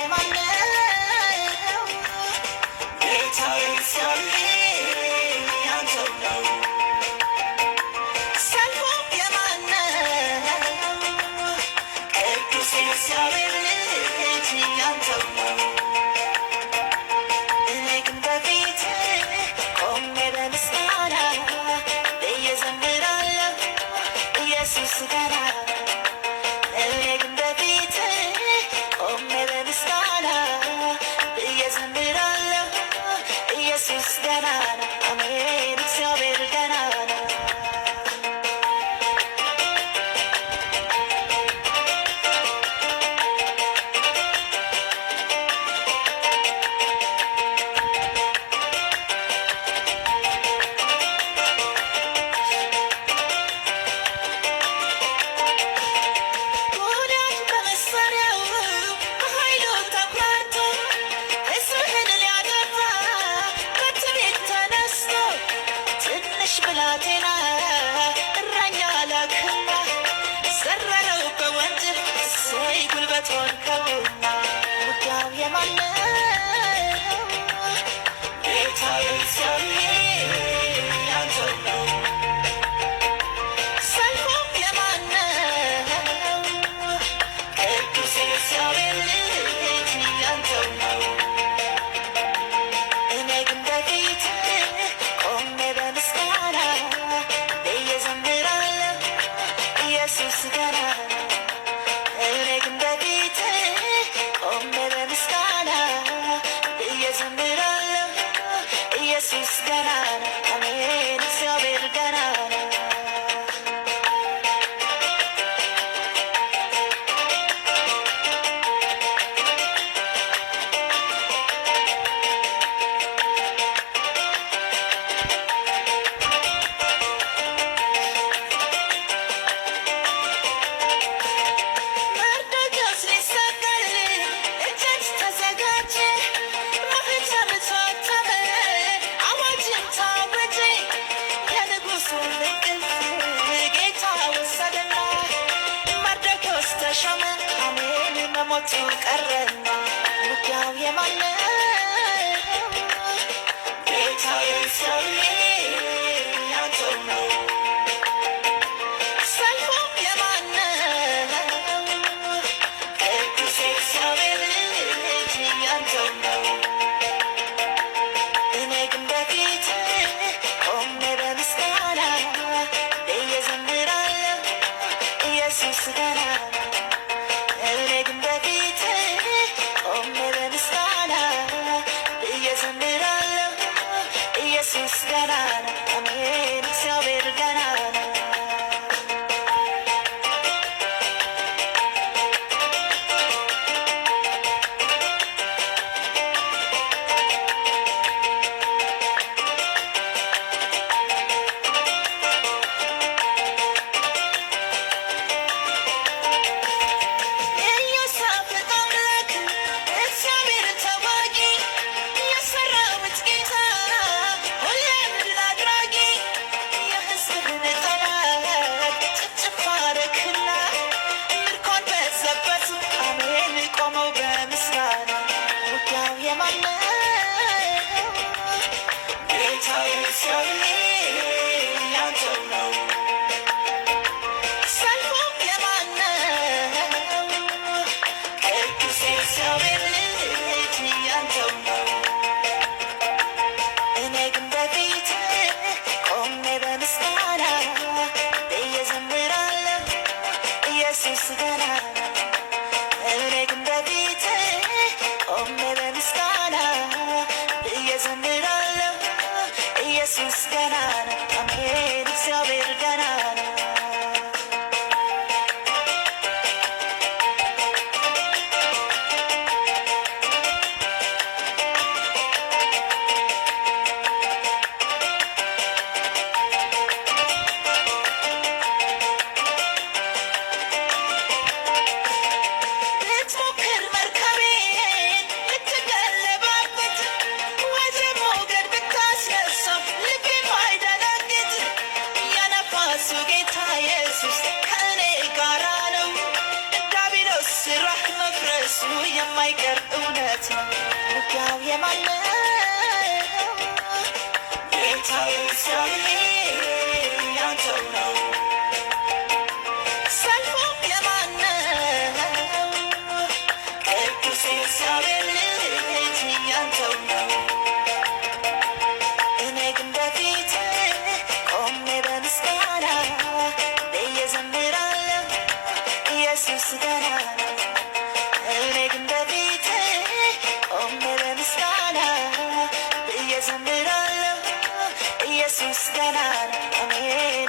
የማነው ጌታዬ እግዚአብሔር ያንተው ነው። ሰልፉ የማነው ቅዱስ የእግዚአብሔር ልጅ ያንተው ነው። እኔ ግን በፊትህ ቆሜ በምስጋና ብዬ እዘምራለሁ ኢየሱስ ገና ብላቴና እረኛ ላክና ዘረረው በወንጭፍ እሰይ ጉልበት ሆንከውና ውጊያው የማነው ጌታዬ እግዚአብሔር ያንተው ነው። ሰልፉ የማነው ቅዱስ የእግዚአብሔር ልጅ ያንተው ነው። እኔ ግን በፊትህ ቆሜ በምስጋና ኢየሱስ ገና እኔ ግን በፊትህ ቆሜ በምስጋና እዘምራለሁ ኢየሱስ ገና አሜን እግዚአብሔር ገና ተሾመ አሜን መሞቱ ቀረና ውጊያው የማነው ጌታዬ እግዚአብሔር ያንተው ነው። ሰልፉ የማነው ቅዱስ የእግዚአብሔር ልጅ ያንተው ነው። እኔ ግን በፊትህ ቆሜ በምስጋና ብዬ እዘምራለሁ ኢየሱስ ገና እኔ ግን በፊትህ ቆሜ በምስጋና ብዬ እዘምራለሁ ኢየሱስ ገና አሜን እግዚአብሔር ገና ጌታዬ እግዚአብሔር ያንተው ነው። ሰልፉ የማነው ቅዱስ የእግዚአብሔር ልጅ ያንተው ነው። እኔ ግን በፊትህ ቆሜ በምስጋና ብዬ እዘምራለሁ ኢየሱስ ገና እኔ ግን በፊትህ ቆሜ በምስጋና ብዬ እዘምራለሁ ኢየሱስ ገና የማለት ነው ውጊያው የማን ነው? ጌታዬ እግዚአብሔር ያንተው ነው። ሰልፉም የማን ነው? ቅዱስ እግዚአብሔር ልጅ ያንተው ነው። እኔ ግን በፊትህ ቆሜ በምስጋና ብዬ እዘምራለሁ ኢየሱስ ገናና ነው። እኔ ግን በፊትህ ቆሜ በምስጋና ብዬ እዘምራለሁ ኢየሱስ ገናና ነው። አሜን